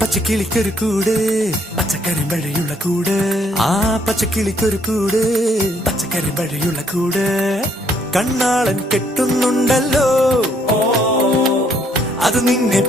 പച്ചക്കിളിക്കൊരു കൂട് പച്ചക്കരിമ്പഴയുള്ള കൂട് ആ പച്ചക്കിളിക്കൊരു കൂട് പച്ചക്കരിമ്പഴയുള്ള കൂട് കണ്ണാളൻ കെട്ടുന്നുണ്ടല്ലോ അത് നിന്നെ